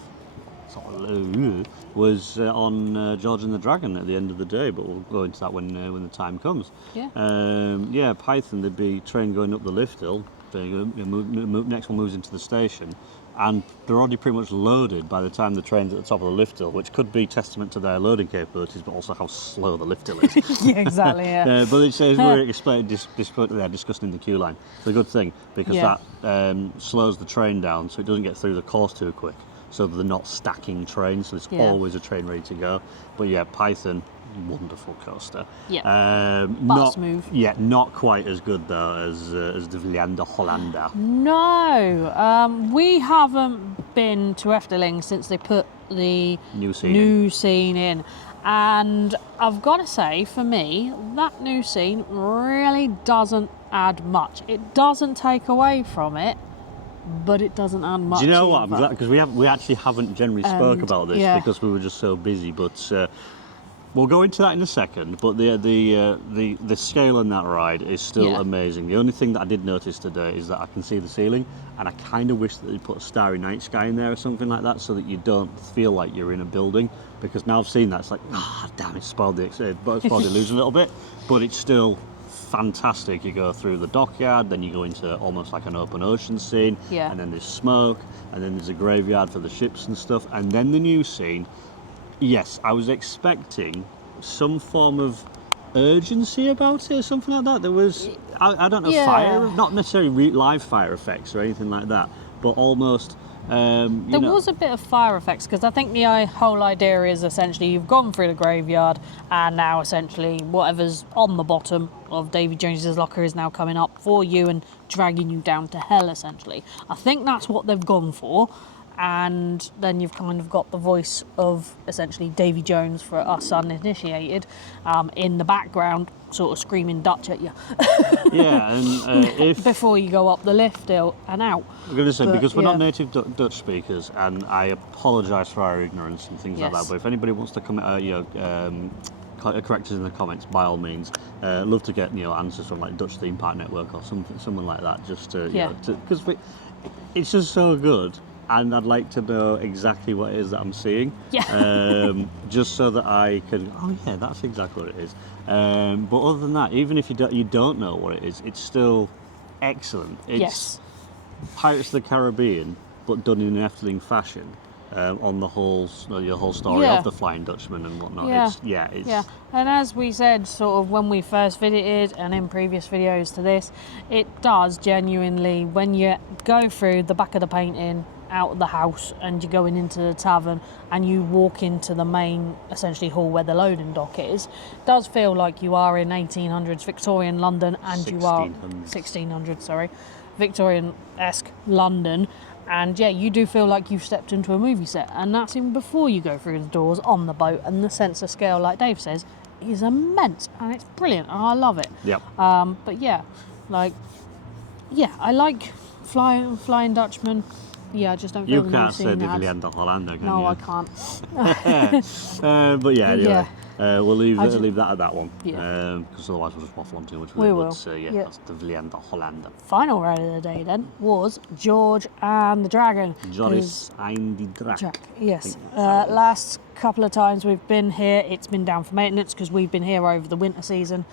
was on George and the Dragon at the end of the day, but we'll go into that when the time comes. Python, there'd be train going up the lift hill, next one moves into the station, and they're already pretty much loaded by the time the train's at the top of the lift hill, which could be testament to their loading capabilities, but also how slow the lift hill is. Exactly, but it says we're discussing in the queue line. It's a good thing, because that slows the train down so it doesn't get through the course too quick. So they're not stacking trains, so there's always a train ready to go. But Python, wonderful coaster. Not smooth. Not quite as good though as the Vlianda Hollanda. No, we haven't been to Efteling since they put the new scene in. And I've got to say, for me, that new scene really doesn't add much. It doesn't take away from it, but it doesn't add much. Do you know what? I'm glad, because we actually haven't generally spoke about this because we were just so busy. But we'll go into that in a second. But the scale on that ride is still amazing. The only thing that I did notice today is that I can see the ceiling, and I kind of wish that they'd put a starry night sky in there or something like that, so that you don't feel like you're in a building. Because now I've seen that, it's like, damn, it spoiled the illusion a little bit. But it's still fantastic. You go through the dockyard, then you go into almost like an open ocean scene, and then there's smoke, and then there's a graveyard for the ships and stuff, and then the new scene. Yes, I was expecting some form of urgency about it or something like that. There was, I don't know, fire, not necessarily live fire effects or anything like that, but almost there was a bit of fire effects, because I think the whole idea is essentially you've gone through the graveyard, and now essentially whatever's on the bottom of Davy Jones's locker is now coming up for you and dragging you down to hell, essentially. I think that's what they've gone for, and then you've kind of got the voice of essentially Davy Jones for us uninitiated in the background, sort of screaming Dutch at you. Yeah, and if before you go up the lift and out. I'm going to say, But, because we're yeah. not native Dutch speakers, and I apologise for our ignorance and things like Yes. that. But if anybody wants to come, correct us in the comments, by all means. Love to get answers from like Dutch Theme Park Network or something like that. Just to because it's just so good. And I'd like to know exactly what it is that I'm seeing, just so that I can. Oh yeah, that's exactly what it is. But other than that, even if you don't know what it is, it's still excellent. It's Pirates of the Caribbean, but done in an Efteling fashion, on the whole story of the Flying Dutchman and whatnot. Yeah. And as we said, sort of when we first visited and in previous videos to this, it does genuinely, when you go through the back of the painting, out of the house, and you're going into the tavern and you walk into the main essentially hall where the loading dock is, it does feel like you are in 1800s Victorian London, and you are 1600s, sorry, Victorian-esque London. And yeah, you do feel like you've stepped into a movie set, and that's even before you go through the doors on the boat. And the sense of scale, like Dave says, is immense, and it's brilliant, and I love it. Yep. But yeah, I like Flying Dutchman. Yeah, I just don't feel You can't say De Vliegende Hollander, can you? No, I can't. But yeah, anyway, we'll leave that at that one. Yeah. Because otherwise we'll just waffle on too much. We will. That's De Vliegende Hollander. Final ride of the day then was George and the Dragon. Joris and the Dragon. Yes. Last couple of times we've been here, it's been down for maintenance because we've been here over the winter season.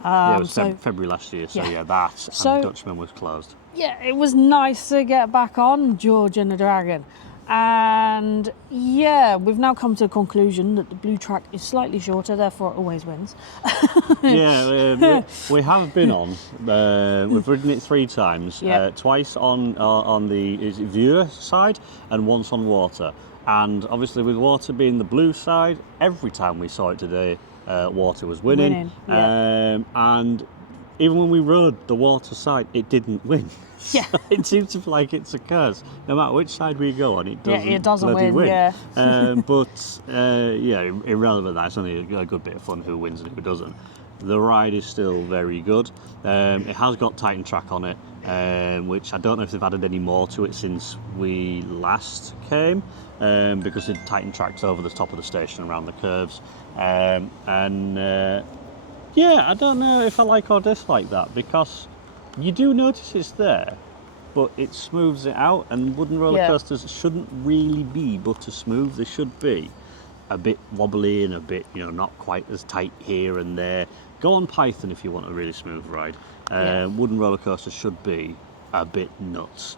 It was February last year, so and Dutchman was closed. Yeah, it was nice to get back on George and the Dragon. And yeah, we've now come to the conclusion that the blue track is slightly shorter, therefore it always wins. We have been on. We've ridden it 3 times. Twice on the viewer side and once on water. And obviously, with water being the blue side, every time we saw it today, water was winning. And even when we rode the water side, it didn't win. Yeah. So it seems to like it's a curse. No matter which side we go on, it doesn't bloody win. Yeah. Irrelevant. That's only a good bit of fun who wins and who doesn't. The ride is still very good. It has got Titan track on it, which I don't know if they've added any more to it since we last came, because the Titan track's over the top of the station around the curves. I don't know if I like or dislike that, because you do notice it's there, but it smooths it out, and wooden roller coasters shouldn't really be butter smooth. They should be a bit wobbly and a bit, not quite as tight here and there. Go on Python if you want a really smooth ride. Wooden roller coasters should be a bit nuts.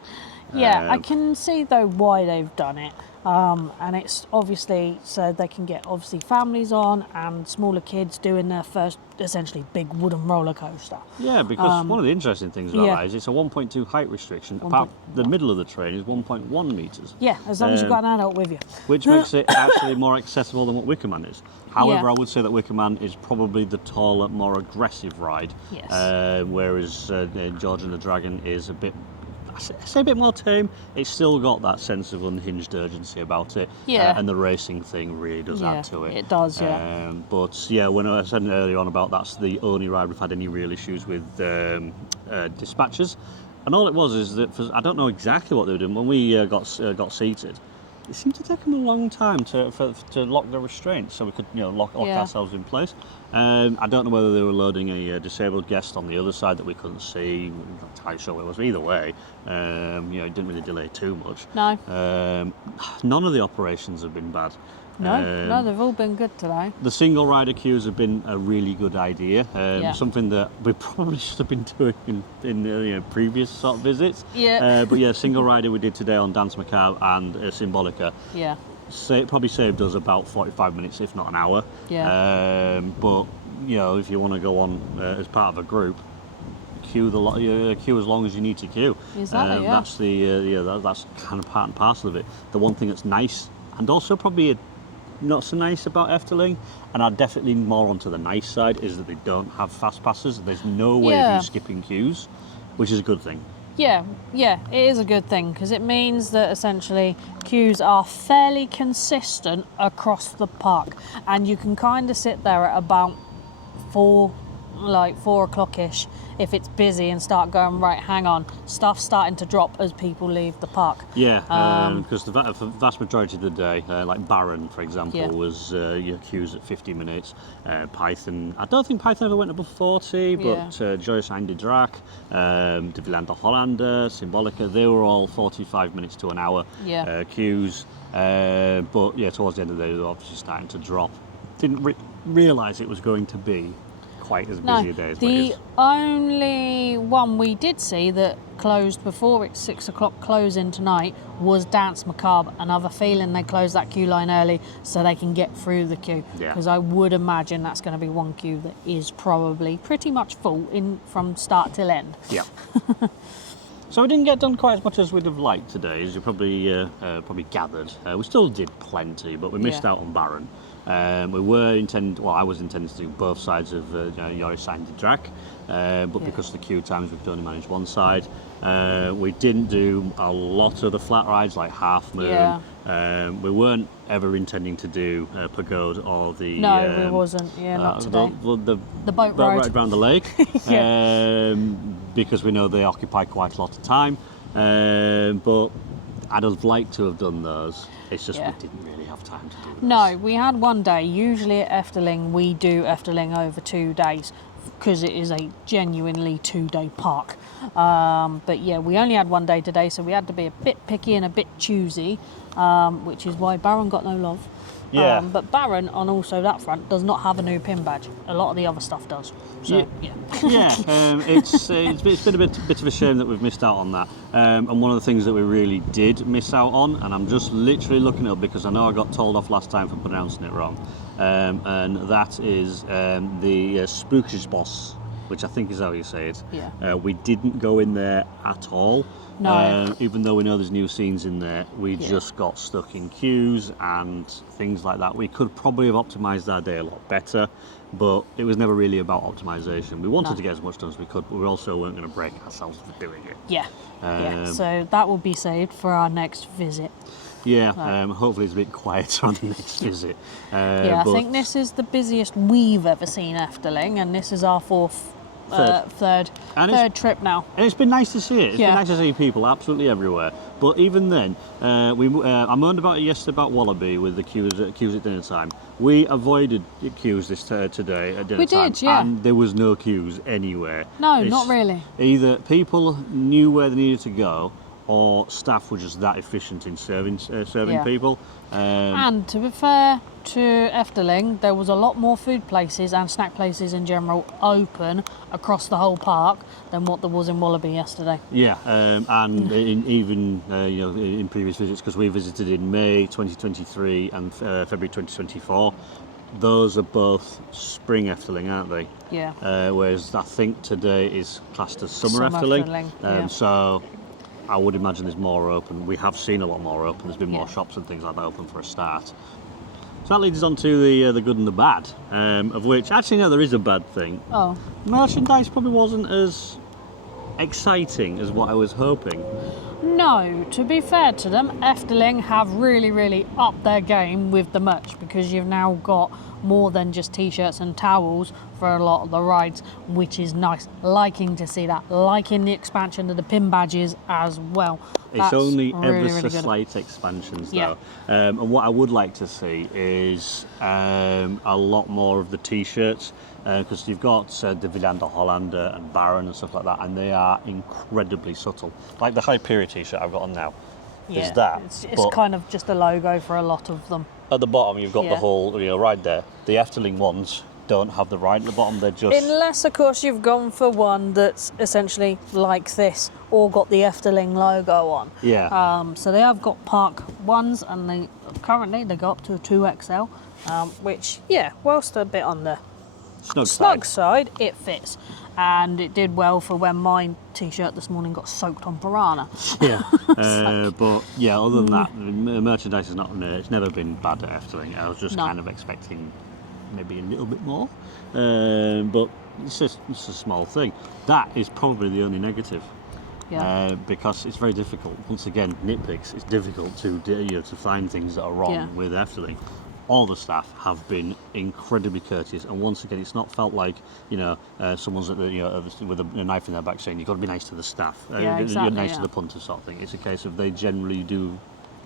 Yeah, I can see though why they've done it. And it's obviously so they can get families on and smaller kids doing their first essentially big wooden roller coaster. Yeah, because one of the interesting things about that is it's a 1.2 height restriction. The middle of the train is 1.1 metres. Yeah, as long as you've got an adult with you. Which makes it actually more accessible than what Wicker Man is. However, I would say that Wicker Man is probably the taller, more aggressive ride. Yes. Whereas George and the Dragon is a bit more tame. It's still got that sense of unhinged urgency about it. And the racing thing really does add to it. It does, But yeah, when I said earlier on about that's the only ride we've had any real issues with dispatchers. And all it was is that I don't know exactly what they were doing when we got seated. It seemed to take them a long time to lock the restraints, so we could lock ourselves in place. I don't know whether they were loading a disabled guest on the other side that we couldn't see. I'm not entirely sure what it was. Either way, it didn't really delay too much. No. None of the operations have been bad. No, they've all been good today. The single rider queues have been a really good idea. Something that we probably should have been doing in previous sort of visits. But single rider we did today on Dance Macabre and Symbolica. Yeah. It probably saved us about 45 minutes, if not an hour. Yeah. But if you want to go on as part of a group, queue as long as you need to queue. Exactly. That's that's kind of part and parcel of it. The one thing that's nice, and also probably not so nice about Efteling, and I'm definitely more onto the nice side, is that they don't have fast passes. There's no way of you skipping queues, which is a good thing. Yeah, it is a good thing because it means that essentially queues are fairly consistent across the park, and you can kind of sit there at about 4 o'clock-ish if it's busy and start going, right, hang on, stuff's starting to drop as people leave the park. Yeah, because the vast majority of the day, like Baron, for example, was your queues at 50 minutes. Python, I don't think Python ever went above 40, but Joyous Andy Drac, De Villanda Hollander, Symbolica, they were all 45 minutes to an hour queues. But yeah, towards the end of the day, they were obviously starting to drop. Didn't realise it was going to be quite as busy a day as the only one we did see that closed before its 6 o'clock closing tonight was Dance Macabre, and I have a feeling they closed that queue line early so they can get through the queue, because I would imagine that's going to be one queue that is probably pretty much full from start till end. Yeah. So we didn't get done quite as much as we'd have liked today, as you probably gathered. We still did plenty, but we missed out on Baron. I was intending to do both sides of Joris Andy Drac, but because of the queue times, we could only manage one side. We didn't do a lot of the flat rides like Half Moon. We weren't ever intending to do Pagode or the... No, we wasn't. Yeah, not today. The boat ride around the lake, because we know they occupy quite a lot of time. But I'd have liked to have done those. It's just we didn't really have time to do those. No, we had one day. Usually at Efteling, we do Efteling over 2 days because it is a genuinely 2-day park. But yeah, we only had one day today, so we had to be a bit picky and a bit choosy, which is why Baron got no love. Yeah. But Baron, on also that front, does not have a new pin badge. A lot of the other stuff does. So, It's been a bit of a shame that we've missed out on that. And one of the things that we really did miss out on, and I'm just literally looking it up because I know I got told off last time for pronouncing it wrong, and that is the Spookish Boss, which I think is how you say it. Yeah. We didn't go in there at all. No. Even though we know there's new scenes in there, we just got stuck in queues and things like that. We could probably have optimised our day a lot better, but it was never really about optimisation. We wanted to get as much done as we could, but we also weren't going to break ourselves for doing it. So that will be saved for our next visit. Hopefully it's a bit quieter on the next visit. I think this is the busiest we've ever seen Efteling, and this is our third trip now. And it's been nice to see it. It's been nice to see people absolutely everywhere. But even then, I moaned about it yesterday about Wallaby with the queues at dinner time. We avoided queues today at dinner time. We did, yeah. And there was no queues anywhere. No, not really. Either people knew where they needed to go, or staff were just that efficient in serving people. And to be fair to Efteling, there was a lot more food places and snack places in general open across the whole park than what there was in Wallaby yesterday. And in previous visits, because we visited in May 2023 and February 2024, those are both spring Efteling, aren't they? Yeah. Whereas I think today is classed as summer Efteling. So I would imagine there's more open. We have seen a lot more open. There's been more shops and things like that open for a start. So that leads us on to the good and the bad, of which, actually no, there is a bad thing. Oh. Merchandise probably wasn't as exciting as what I was hoping. No, to be fair to them, Efteling have really, really upped their game with the merch, because you've now got more than just t-shirts and towels for a lot of the rides, which is nice. Liking to see that. Liking the expansion of the pin badges as well. It's only really, ever so slight expansions though. And what I would like to see is a lot more of the t-shirts, because you've got De Villanda Hollander and Baron and stuff like that, and they are incredibly subtle. Like the Hyperion t-shirt I've got on now. Is that. It's kind of just a logo for a lot of them. At the bottom you've got the whole ride there. The Efteling ones don't have the ride at the bottom, they're just... Unless, of course, you've gone for one that's essentially like this, or got the Efteling logo on. Yeah. So they have got park ones, and currently they go up to a 2XL, which, whilst a bit on the snug side, it fits. And it did well for when my t-shirt this morning got soaked on piranha. But yeah, other than that, the merchandise is not. It's never been bad at Efteling. I was just kind of expecting maybe a little bit more, but it's a small thing. That is probably the only negative. Yeah. because it's very difficult. Once again, nitpicks. It's difficult to to find things that are wrong with Efteling. All the staff have been incredibly courteous, and once again, it's not felt like someone's at with a knife in their back saying you've got to be nice to the staff. Exactly, You're nice to the punters, sort of thing. It's a case of they generally do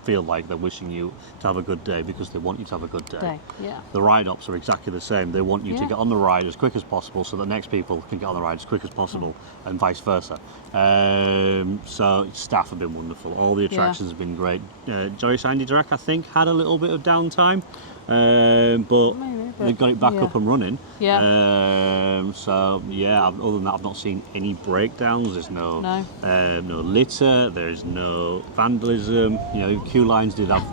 feel like they're wishing you to have a good day because they want you to have a good day. Yeah. The ride ops are exactly the same. They want you to get on the ride as quick as possible so that next people can get on the ride as quick as possible, and vice versa. So staff have been wonderful. All the attractions have been great. Joyce Andy Drac, I think, had a little bit of downtime, but they've got it back up and running. So yeah, other than that, I've not seen any breakdowns. There's no litter. There's no vandalism. Queue lines did have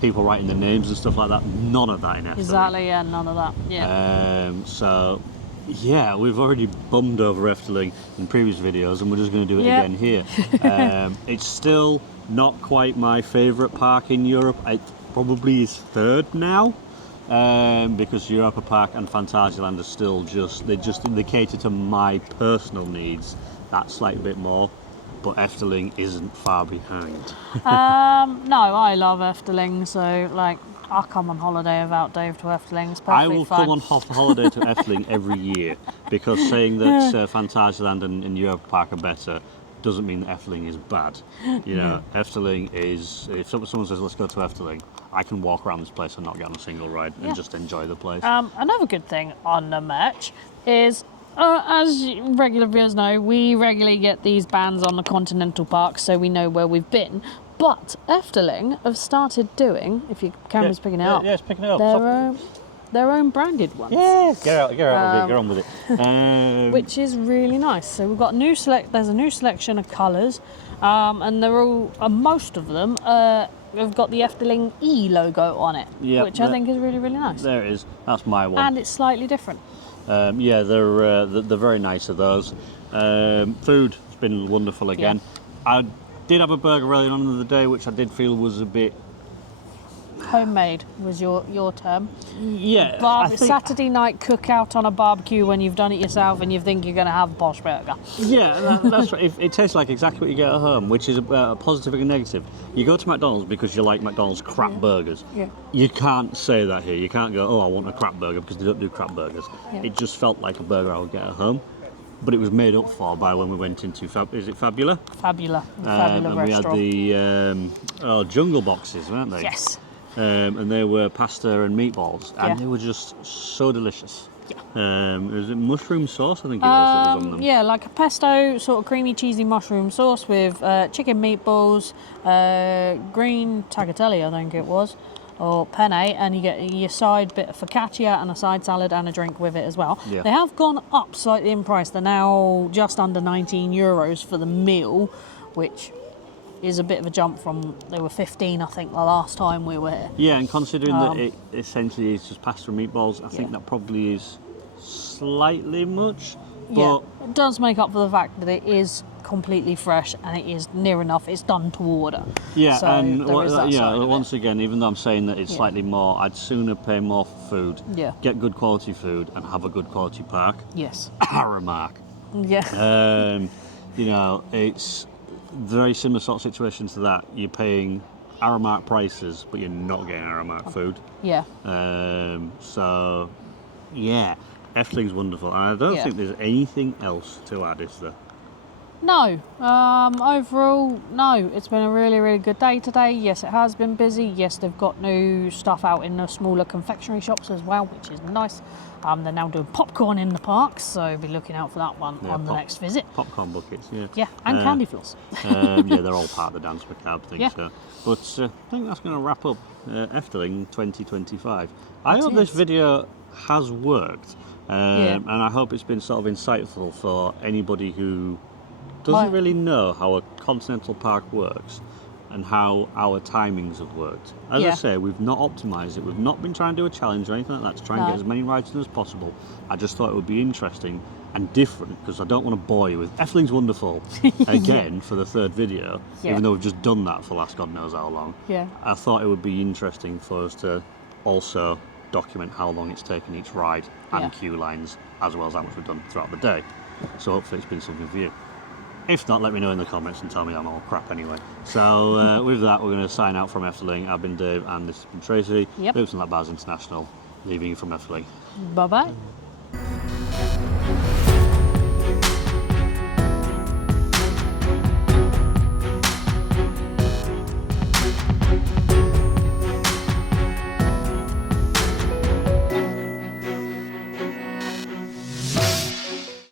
people writing their names and stuff like that. None of that in Efteling. Exactly. Yeah. None of that. Yeah. So yeah, we've already bummed over Efteling in previous videos, and we're just going to do it again here. It's still not quite my favourite park in Europe. It probably is third now. Because Europa Park and Phantasialand are still they cater to my personal needs that slight bit more, but Efteling isn't far behind. No, I love Efteling, so like I'll come on holiday without Dave to Efteling. It's perfectly I will fine. come on holiday to Efteling every year, because saying that Phantasialand and Europa Park are better doesn't mean that Efteling is bad. Efteling is, if someone says let's go to Efteling, I can walk around this place and not get on a single ride and just enjoy the place. Another good thing on the merch is, as regular viewers know, we regularly get these bands on the continental parks, so we know where we've been. But Efteling have started doing, if your camera's picking it up, it's picking it up. Their own branded ones. Yeah, get out of it, get on with it. Which is really nice. So we've got there's a new selection of colours, and they're all, most of them have got the Efteling E logo on it, which I think is really, really nice. There it is. That's my one. And it's slightly different. Yeah, they're very nice of those. Food has been wonderful again. I did have a burger earlier on in the day, which I did feel was a bit Homemade was your term. Yeah. Saturday night cookout on a barbecue when you've done it yourself and you think you're going to have a posh burger. Yeah, that's right. It tastes like exactly what you get at home, which is a positive and a negative. You go to McDonald's because you like McDonald's crap burgers. Yeah. You can't say that here. You can't go, oh, I want a crap burger, because they don't do crap burgers. Yeah. It just felt like a burger I would get at home. But it was made up for by when we went into Fabula? Fabula And restaurant. we had the jungle boxes, weren't they? Yes. And they were pasta and meatballs, and they were just so delicious. Was it mushroom sauce? I think it was that was on them. Yeah, like a pesto, sort of creamy, cheesy mushroom sauce with chicken meatballs, green tagliatelle, I think it was, or penne, and you get your side bit of focaccia and a side salad and a drink with it as well. Yeah. They have gone up slightly in price. They're now just under €19 for the meal, which is a bit of a jump from, they were 15 I think the last time we were here. Yeah, and considering that it essentially is just pasta and meatballs, I think that probably is slightly much. But it does make up for the fact that it is completely fresh and it is near enough, it's done to order. Yeah, so and there is that side of once it. again, even though I'm saying that it's slightly more, I'd sooner pay more for food, get good quality food, and have a good quality park. Yes. Aramark. Yeah. It's very similar sort of situation to that. You're paying Aramark prices, but you're not getting Aramark food. Yeah. So, yeah, Efteling's wonderful. And I don't think there's anything else to add, is there? No. Overall, no. It's been a really, really good day today. Yes, it has been busy. Yes, they've got new stuff out in the smaller confectionery shops as well, which is nice. They're now doing popcorn in the parks, so be looking out for that one on the next visit. Popcorn buckets, yeah. Yeah, and candy floss. Yeah, they're all part of the Dance Macabre thing. Yeah. So. But I think that's going to wrap up Efteling 2025. I hope this video has worked, and I hope it's been sort of insightful for anybody who doesn't really know how a continental park works and how our timings have worked. As I say, we've not optimised it. We've not been trying to do a challenge or anything like that to try and get as many rides in as possible. I just thought it would be interesting and different, because I don't want to bore you with Efteling's wonderful again for the third video, even though we've just done that for last God knows how long. Yeah. I thought it would be interesting for us to also document how long it's taken each ride and queue lines, as well as how much we've done throughout the day. So hopefully it's been something for you. If not, let me know in the comments and tell me I'm all crap anyway. So with that, we're going to sign out from Efteling. I've been Dave and this has been Tracy. Yep. Hoops and Lap Bars International, leaving you from Efteling. Bye-bye.